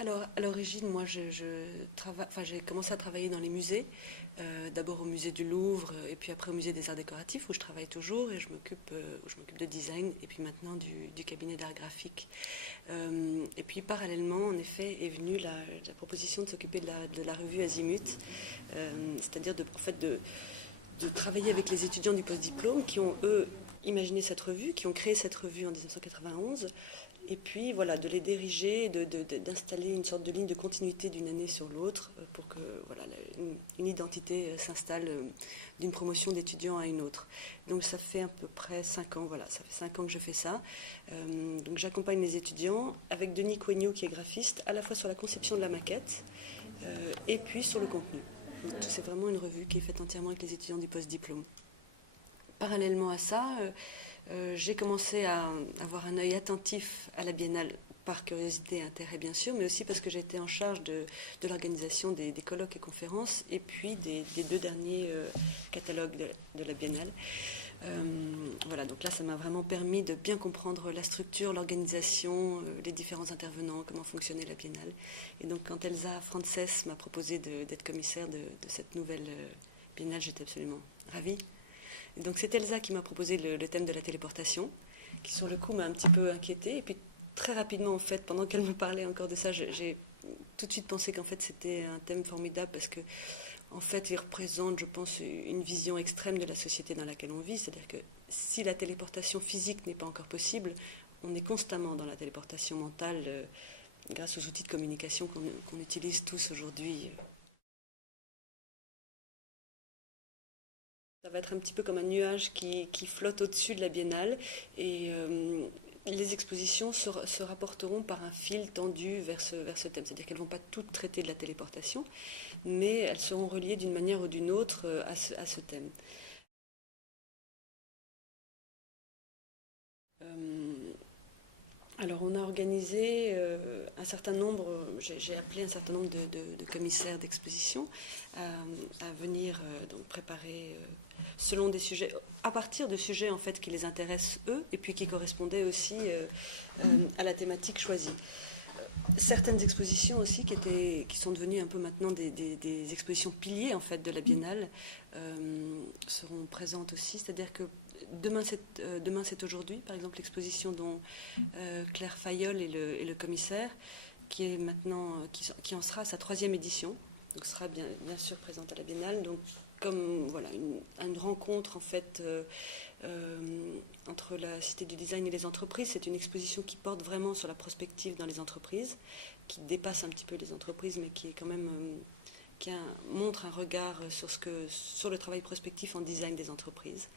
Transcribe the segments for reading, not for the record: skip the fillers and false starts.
Alors, à l'origine, moi, j'ai commencé à travailler dans les musées, d'abord au musée du Louvre et puis après au musée des Arts décoratifs où je travaille toujours et où je m'occupe de design et puis maintenant du cabinet d'art graphique. Et puis parallèlement, en effet, est venue la proposition de s'occuper de la revue Azimut, c'est-à-dire de travailler avec les étudiants du post-diplôme qui ont, eux, imaginé cette revue, qui ont créé cette revue en 1991, et puis voilà, de les diriger, d'installer une sorte de ligne de continuité d'une année sur l'autre pour que voilà, une identité s'installe d'une promotion d'étudiant à une autre. Donc ça fait à peu près 5 ans, voilà, ça fait 5 ans que je fais ça. Donc j'accompagne les étudiants avec Denis Coignou qui est graphiste, à la fois sur la conception de la maquette et puis sur le contenu. C'est vraiment une revue qui est faite entièrement avec les étudiants du post-diplôme. Parallèlement à ça, j'ai commencé à avoir un œil attentif à la biennale, par curiosité et intérêt bien sûr, mais aussi parce que j'étais en charge de l'organisation des colloques et conférences, et puis des deux derniers catalogues de la biennale. Voilà, donc là, ça m'a vraiment permis de bien comprendre la structure, l'organisation, les différents intervenants, comment fonctionnait la biennale. Et donc, quand Elsa Frances m'a proposé d'être commissaire de cette nouvelle biennale, j'étais absolument ravie. Et donc, c'est Elsa qui m'a proposé le thème de la téléportation, qui sur le coup m'a un petit peu inquiétée. Et puis, très rapidement, en fait, pendant qu'elle me parlait encore de ça, j'ai tout de suite pensé qu'en fait, c'était un thème formidable parce que en fait, il représente, je pense, une vision extrême de la société dans laquelle on vit. C'est-à-dire que si la téléportation physique n'est pas encore possible, on est constamment dans la téléportation mentale grâce aux outils de communication qu'on utilise tous aujourd'hui. Ça va être un petit peu comme un nuage qui flotte au-dessus de la biennale et les expositions se rapporteront par un fil tendu vers ce thème. C'est-à-dire qu'elles ne vont pas toutes traiter de la téléportation, mais elles seront reliées d'une manière ou d'une autre à ce thème. Euh, alors on a organisé un certain nombre, j'ai appelé un certain nombre de commissaires d'exposition à venir donc préparer selon des sujets, à partir de sujets en fait qui les intéressent eux et puis qui correspondaient aussi à la thématique choisie. Certaines expositions aussi qui sont devenues un peu maintenant des expositions piliers en fait de la biennale seront présentes aussi, c'est-à-dire que demain c'est aujourd'hui, par exemple l'exposition dont Claire Fayolle est le commissaire, qui est maintenant qui en sera à sa troisième édition, donc sera bien sûr présente à la biennale, donc comme voilà une rencontre en fait entre la Cité du Design et les entreprises. C'est une exposition qui porte vraiment sur la prospective dans les entreprises, qui dépasse un petit peu les entreprises, mais qui est quand même montre un regard sur le travail prospectif en design des entreprises.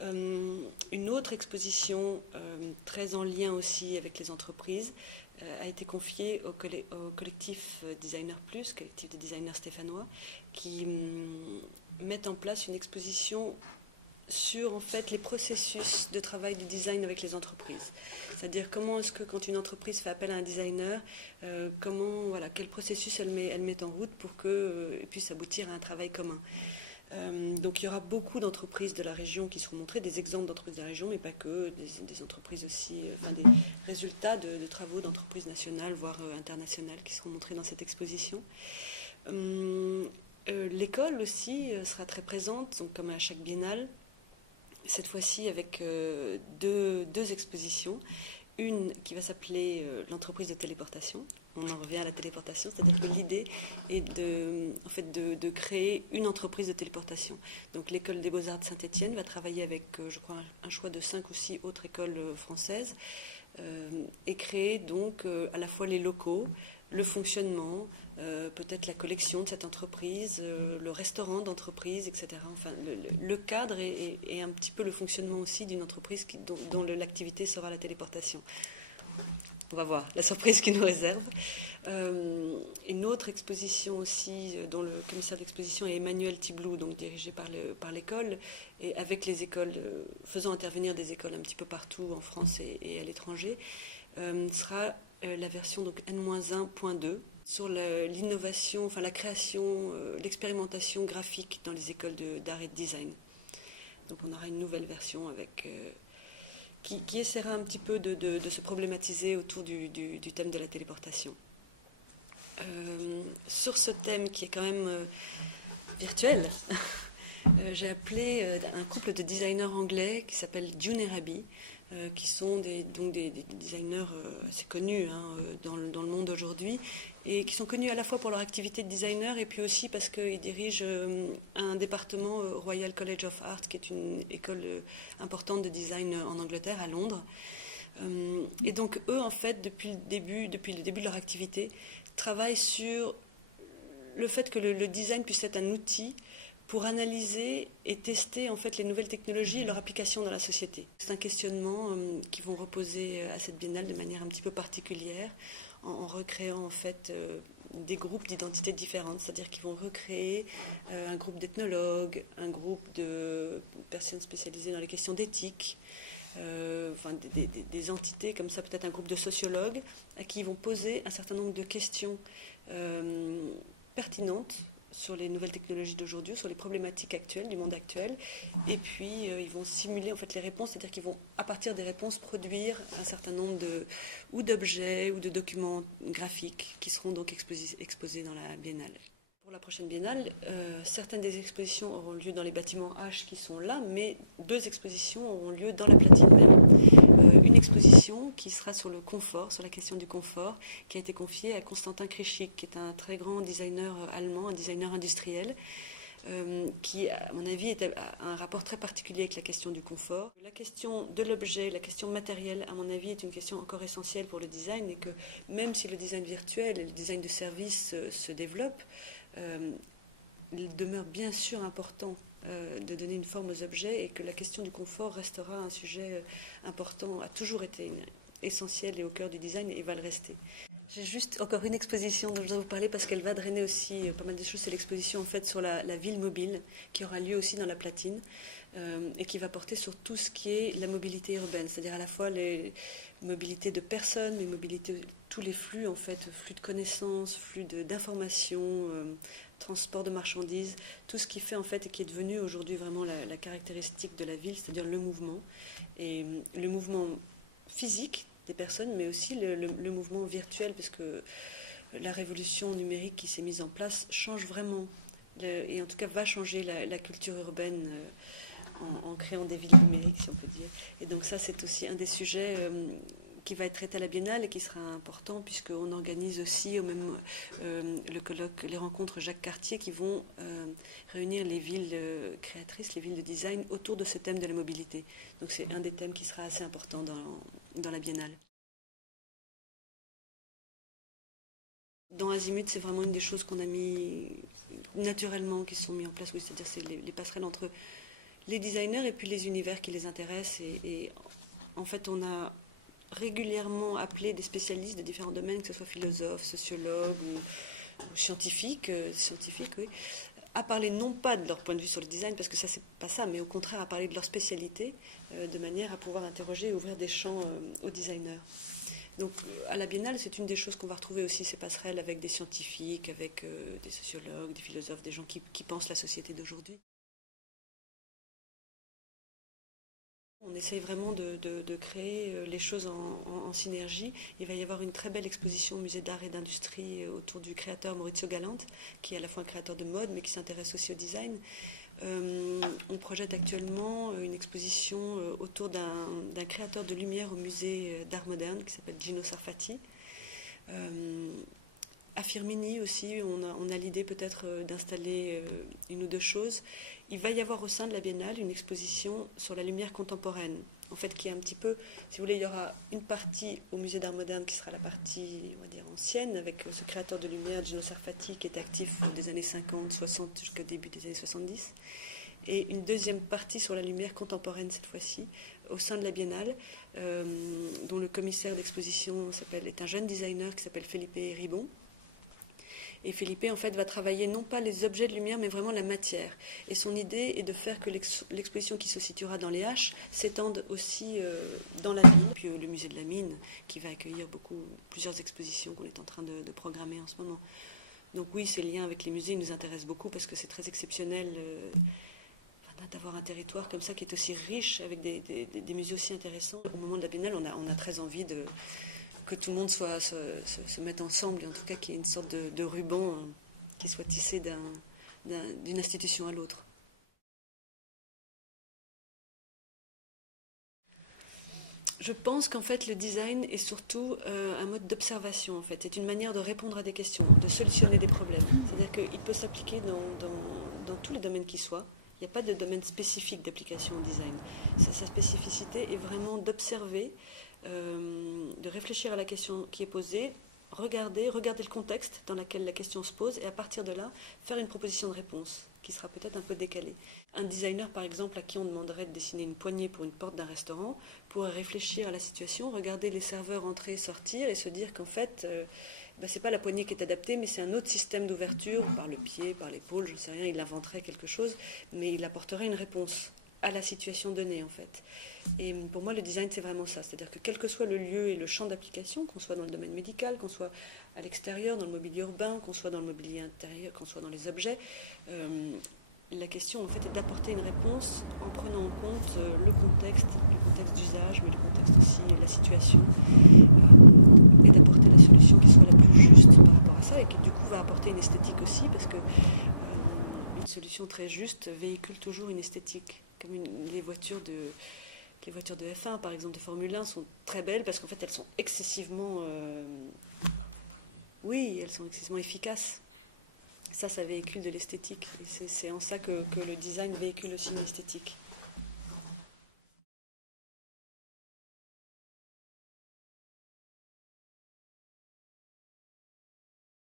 Une autre exposition très en lien aussi avec les entreprises a été confiée au collectif Designer Plus, collectif de designers stéphanois, qui met en place une exposition sur en fait les processus de travail du design avec les entreprises. C'est-à-dire comment est-ce que quand une entreprise fait appel à un designer, quel processus elle met en route pour qu'il puisse aboutir à un travail commun. Donc il y aura beaucoup d'entreprises de la région qui seront montrées, des exemples d'entreprises de la région, mais pas que, des entreprises aussi, des résultats de travaux d'entreprises nationales, voire internationales, qui seront montrés dans cette exposition. L'école aussi sera très présente, donc comme à chaque biennale, cette fois-ci avec deux expositions. Une qui va s'appeler l'entreprise de téléportation. On en revient à la téléportation, c'est-à-dire que l'idée est de créer une entreprise de téléportation. Donc l'école des beaux-arts de Saint-Étienne va travailler avec, je crois, un choix de 5 ou 6 autres écoles françaises et créer donc à la fois les locaux, le fonctionnement, peut-être la collection de cette entreprise, le restaurant d'entreprise, etc. Enfin, le cadre et un petit peu le fonctionnement aussi d'une entreprise dont l'activité sera la téléportation. On va voir la surprise qui nous réserve. Une autre exposition aussi, dont le commissaire d'exposition est Emmanuel Tiblou, donc dirigé par l'école, et avec les écoles, faisant intervenir des écoles un petit peu partout en France et à l'étranger, sera la version donc N-1.2 sur l'innovation, enfin la création, l'expérimentation graphique dans les écoles d'art et de design. Donc on aura une nouvelle version avec qui essaiera un petit peu de se problématiser autour du thème de la téléportation. Sur ce thème qui est quand même virtuel, j'ai appelé un couple de designers anglais qui s'appelle June et Rabi, qui sont des designers assez connus dans le monde aujourd'hui, et qui sont connus à la fois pour leur activité de designer et puis aussi parce qu'ils dirigent un département au Royal College of Art, qui est une école importante de design en Angleterre, à Londres. Et donc eux, en fait, depuis le début de leur activité, travaillent sur le fait que le design puisse être un outil pour analyser et tester en fait les nouvelles technologies et leur application dans la société. C'est un questionnement qui vont reposer à cette biennale de manière un petit peu particulière, en recréant en fait des groupes d'identités différentes, c'est-à-dire qu'ils vont recréer un groupe d'ethnologues, un groupe de personnes spécialisées dans les questions d'éthique, des entités comme ça, peut-être un groupe de sociologues à qui ils vont poser un certain nombre de questions pertinentes sur les nouvelles technologies d'aujourd'hui, sur les problématiques actuelles du monde actuel, et puis ils vont simuler en fait les réponses, c'est-à-dire qu'ils vont à partir des réponses produire un certain nombre d'objets ou de documents graphiques qui seront donc exposés dans la biennale. Pour la prochaine biennale, certaines des expositions auront lieu dans les bâtiments H qui sont là, mais 2 expositions auront lieu dans la platine même. Une exposition qui sera sur le confort, sur la question du confort, qui a été confiée à Constantin Krischik, qui est un très grand designer allemand, un designer industriel, qui, à mon avis, a un rapport très particulier avec la question du confort. La question de l'objet, la question matérielle, à mon avis, est une question encore essentielle pour le design, et que même si le design virtuel et le design de service se développent, il demeure bien sûr important de donner une forme aux objets, et que la question du confort restera un sujet important, a toujours été essentiel et au cœur du design, et va le rester. J'ai juste encore une exposition dont je dois vous parler parce qu'elle va drainer aussi pas mal de choses. C'est l'exposition en fait sur la ville mobile qui aura lieu aussi dans la platine et qui va porter sur tout ce qui est la mobilité urbaine, c'est-à-dire à la fois les mobilités de personnes, mais mobilité, tous les flux en fait, flux de connaissances, flux d'informations, transport de marchandises, tout ce qui fait en fait et qui est devenu aujourd'hui vraiment la caractéristique de la ville, c'est-à-dire le mouvement, et le mouvement physique des personnes, mais aussi le mouvement virtuel, parce que la révolution numérique qui s'est mise en place change vraiment, et en tout cas va changer la culture urbaine en créant des villes numériques, si on peut dire. Et donc ça, c'est aussi un des sujets qui va être traité à la Biennale et qui sera important, puisqu'on organise aussi au même le colloque, les rencontres Jacques Cartier, qui vont réunir les villes créatrices, les villes de design autour de ce thème de la mobilité. Donc c'est un des thèmes qui sera assez important dans la Biennale. Dans Azimut, c'est vraiment une des choses qu'on a mis naturellement, qui sont mis en place, oui, c'est-à-dire c'est les passerelles entre les designers et puis les univers qui les intéressent. Et en fait, on a régulièrement appelé des spécialistes de différents domaines, que ce soit philosophes, sociologues ou scientifiques, oui, à parler non pas de leur point de vue sur le design, parce que ça c'est pas ça, mais au contraire à parler de leur spécialité, de manière à pouvoir interroger et ouvrir des champs aux designers. Donc à la Biennale, c'est une des choses qu'on va retrouver aussi, ces passerelles avec des scientifiques, avec des sociologues, des philosophes, des gens qui pensent la société d'aujourd'hui. On essaye vraiment de créer les choses en synergie. Il va y avoir une très belle exposition au musée d'art et d'industrie autour du créateur Maurizio Galante, qui est à la fois un créateur de mode, mais qui s'intéresse aussi au design. On projette actuellement une exposition autour d'un créateur de lumière au musée d'art moderne qui s'appelle Gino Sarfati. À Firmini aussi, on a l'idée peut-être d'installer une ou 2 choses. Il va y avoir au sein de la Biennale une exposition sur la lumière contemporaine, en fait, qui est un petit peu, si vous voulez, il y aura une partie au musée d'art moderne qui sera la partie, on va dire, ancienne, avec ce créateur de lumière, Gino Sarfati, qui est actif des années 50, 60 jusqu'au début des années 70. Et une deuxième partie sur la lumière contemporaine cette fois-ci, au sein de la Biennale, dont le commissaire d'exposition est un jeune designer qui s'appelle Felipe Ribon. Et Felipe, en fait, va travailler non pas les objets de lumière, mais vraiment la matière. Et son idée est de faire que l'exposition qui se situera dans les Halles s'étende aussi dans la ville. Puis le musée de la Mine, qui va accueillir plusieurs expositions qu'on est en train de programmer en ce moment. Donc oui, ces liens avec les musées nous intéressent beaucoup, parce que c'est très exceptionnel d'avoir un territoire comme ça qui est aussi riche, avec des musées aussi intéressants. Au moment de la Biennale, on a très envie de que tout le monde se mette ensemble, et en tout cas qu'il y ait une sorte de ruban qui soit tissé d'une institution à l'autre. Je pense qu'en fait le design est surtout un mode d'observation en fait, c'est une manière de répondre à des questions, de solutionner des problèmes. C'est-à-dire qu'il peut s'appliquer dans tous les domaines qui soient. Il n'y a pas de domaine spécifique d'application au design. Sa spécificité est vraiment d'observer, de réfléchir à la question qui est posée, regarder le contexte dans lequel la question se pose et à partir de là faire une proposition de réponse qui sera peut-être un peu décalée. Un designer par exemple à qui on demanderait de dessiner une poignée pour une porte d'un restaurant pourrait réfléchir à la situation, regarder les serveurs entrer et sortir et se dire qu'en fait c'est pas la poignée qui est adaptée mais c'est un autre système d'ouverture par le pied, par l'épaule, j'en sais rien, il inventerait quelque chose mais il apporterait une réponse à la situation donnée en fait. Et pour moi le design c'est vraiment ça, c'est-à-dire que quel que soit le lieu et le champ d'application, qu'on soit dans le domaine médical, qu'on soit à l'extérieur, dans le mobilier urbain, qu'on soit dans le mobilier intérieur, qu'on soit dans les objets, la question en fait est d'apporter une réponse en prenant en compte le contexte d'usage, mais le contexte aussi et la situation, et d'apporter la solution qui soit la plus juste par rapport à ça et qui du coup va apporter une esthétique aussi parce que une solution très juste véhicule toujours une esthétique. Comme les voitures de F1 par exemple, de Formule 1 sont très belles parce qu'en fait elles sont excessivement elles sont excessivement efficaces. Ça véhicule de l'esthétique et c'est en ça que le design véhicule aussi une esthétique.